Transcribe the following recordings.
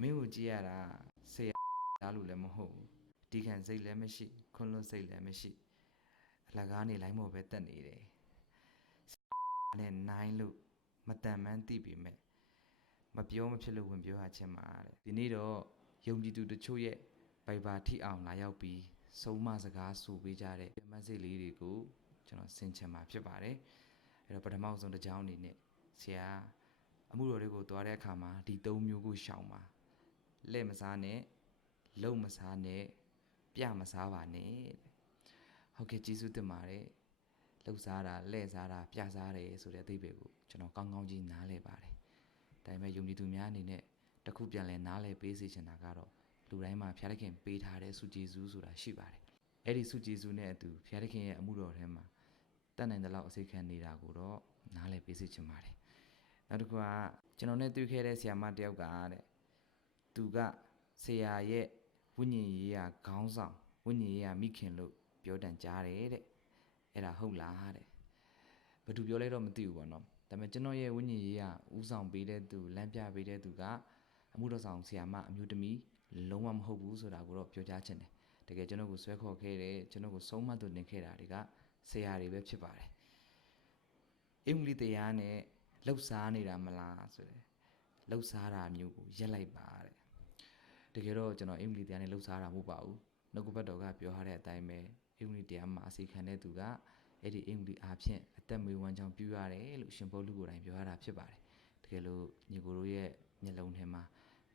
မင်းကိုကြည့်ရတာဆေးရလို့လည်းမဟုတ်ဘူးဒီခံစိတ်လည်းမရှိခွန်းလွတ်စိတ်လည်းမရှိအလကားနေလိုင်းမော်ပဲတက်နေတယ်နဲ့နိုင်လို့မတန်မှန်းသိပြီမဲ့မပြောမဖြစ်လို့ဝင်ပြောရချင်းမှာတဲ့ဒီနေ့တော့ယုံကြည်သူတချို့ရဲ့ဘိုင်ဘာထိအောင်လာရောက်ပြီးဆုံးမစကားဆိုပေးကြတဲ့မက်ဆေ့လေးတွေကိုကျွန်တော်ဆင်ချင်မှာဖြစ်ပါတယ်အဲ့တော့ပထမဆုံးတစ်ကြောင်းအနေနဲ့ဆရာအမှုတော်တွေကိုတွားတဲ့အခါမှာဒီ၃မျိုးကိုရှောင်ပါ လက်မစားနဲ့လုံမစားနဲ့ပြမစားပါနဲ့တဲ့ဟုတ်ကဲ့ကျေးဇူးတင်ပါတယ်လှုပ်စားတာလက်စားတာပြစားတယ်ဆိုတဲ့အသေးပဲကိုကျွန်တော်ကောင်းကောင်းကြီးနားလဲပါတယ်ဒါပေမဲ့ယုံကြည်သူများအနေနဲ့တစ်ခုပြန်လဲနားလဲပေးစီချင်တာကတော့လူတိုင်းမှာဖျားသခင်ပေးထားတဲ့စုကျေးဇူးဆိုတာရှိပါတယ်အဲ့ဒီစုကျေးဇူးနဲ့အတူဖျားသခင်ရဲ့အမှုတော်ထဲမှာတတ်နိုင်တဲ့လောက်အစိတ်ခံနေတာကိုတော့နားလဲပေးစီချင်ပါတယ်နောက်တစ်ခုကကျွန်တော်နဲ့တွေ့ခဲ့တဲ့ဆရာမတစ်ယောက်ကတဲ့ သူကဆရာရဲ့ဝိညာဉ်ရေးရာခေါင်းဆောင်ဝိညာဉ်ရေးရာမိခင်လို့ပြောတန်ကြားတယ်တဲ့အဲ့ဒါဟုတ်လားတဲ့ဘယ်သူပြောလဲတော့မသိဘူးပေါ့နော်ဒါပေမဲ့ကျွန်တော်ရဲ့ဝိညာဉ်ရေးရာဥဆောင်ပေးတဲ့သူလမ်းပြပေးတဲ့သူကအမှုတော်ဆောင်ဆရာမအမျိုးသမီးလုံးဝမဟုတ်ဘူးဆိုတာကိုတော့ပြောကြားချင်တယ်တကယ်ကျွန်တော်ကိုဆွဲခေါ်ခဲ့တယ်ကျွန်တော်ကိုဆုံးမသွတင်ခဲ့တာတွေကဆရာတွေပဲဖြစ်ပါတယ်အင်္ဂလိပ်တရားနဲ့လှုပ်ရှားနေတာမလားဆိုတယ်လှုပ်ရှားတာမျိုးကိုရက်လိုက်ပါတဲ့ တကယ်တော့ကျွန်တော်အင်္ဂလိပ်တရားနဲ့လှုပ်ရှားတာမဟုတ်ပါဘူးနှုတ်ကပတ်တော်ကပြောထားတဲ့အတိုင်းပဲအင်္ဂလိပ်တရားမှာအစီခံတဲ့သူကအဲ့ဒီအင်္ဂလိပ်အားဖြင့်အသက်မွေးဝမ်းကြောင်းပြုရတယ်လို့ရှင်ပေါလုကိုယ်တိုင်ပြောထားတာဖြစ်ပါတယ်တကယ်လို့ညီကိုတို့ရဲ့မျက်လုံးထဲမှာ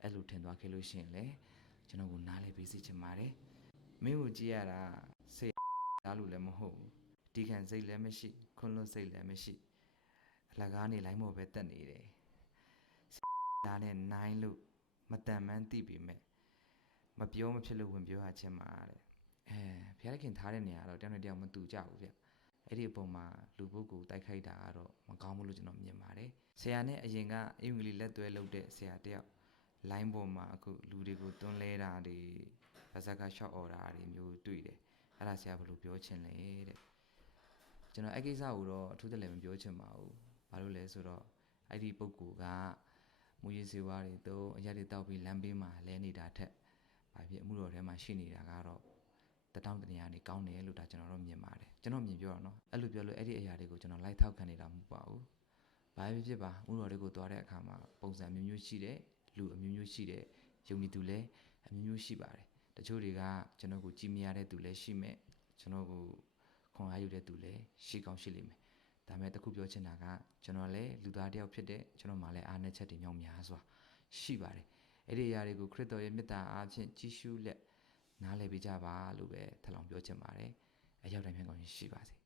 အဲ့လိုထင်သွားခဲ့လို့ရှိရင်လေကျွန်တော်ကိုနားလဲပေးစီချင်ပါတယ်မင်းကိုကြည့်ရတာစိတ်ရားလို့လည်းမဟုတ်ဘူးဒီခံစိတ်လည်းမရှိခွန်းလွတ်စိတ်လည်းမရှိအလကားနေလိုင်းမော်ပဲတက်နေတယ်ဒါနဲ့နိုင်လို့မတန်မှန်းသိပြီမဲ့ မပြောမဖြစ်လို့ဝင်ပြောရချင်းမှာတဲ့အဲဘုရားခင်ထားတဲ့နေရာတော့တယောက်နဲ့တယောက်မတူကြဘူးဗျအဲ့ဒီအပေါ်မှာလူပုဂ္ဂိုလ်တိုက်ခိုက်တာကတော့မကောင်းဘူးလို့ကျွန်တော်မြင်ပါတယ်ဆရာနဲ့အရင်ကအင်္ဂလိပ်လက်သွဲလုပ်တဲ့ဆရာတယောက်လိုင်းပေါ်မှာအခုလူတွေကိုတွန်းလဲတာတွေဗဇက်ကရှော့အော်တာတွေမျိုးတွေ့တယ်အဲ့ဒါဆရာဘယ်လိုပြောချင်လဲတဲ့ကျွန်တော်အဲ့ကိစ္စကိုတော့အထူးတလည်းမပြောချင်ပါဘူးဘာလို့လဲဆိုတော့အဲ့ဒီပုဂ္ဂိုလ်ကမူရည်စေဝါတွေတော့အရက်တွေတောက်ပြီးလမ်းဘေးမှာလဲနေတာထက် ဘာဖြစ်အမှုတော်ထဲမှာရှိနေတာကတော့တတောင်းတနေရာနေကောင်းတယ်လို့ဒါကျွန်တော်တို့မြင်ပါတယ်ကျွန်တော်မြင်ပြောတော့နော်အဲ့လိုပြောလို့အဲ့ဒီအရာတွေကိုကျွန်တော်လိုက်ထောက်ခံနေတာမဟုတ်ပါဘူးဘာဖြစ်ဖြစ်ပါအမှုတော်တွေကိုတွားတဲ့အခါမှာပုံစံမျိုးမျိုးရှိတယ်လူအမျိုးမျိုးရှိတယ်ယုံကြည်သူလည်းအမျိုးမျိုးရှိပါတယ်တချို့တွေကကျွန်တော်ကိုကြည်မရတဲ့သူလည်းရှိမဲ့ကျွန်တော်ကိုခွန်အားယူတဲ့သူလည်းရှိကောင်းရှိလိမ့်မယ်ဒါပေမဲ့တခုပြောချင်တာကကျွန်တော်လည်းလူသားတစ်ယောက်ဖြစ်တဲ့ကျွန်တော်မှလည်းအားနည်းချက်တွေမြောက်များစွာရှိပါတယ် အဲ့ဒီအရာတွေကိုခရစ်တော်ရဲ့မေတ္တာအားဖြင့်ကြီးရှုလက်နားလည်ပေးကြပါလို့ပဲထပ်လောင်းပြောချင်ပါတယ်အရောက်တိုင်းပြန်ကောင်းရှင်ရှိပါစေ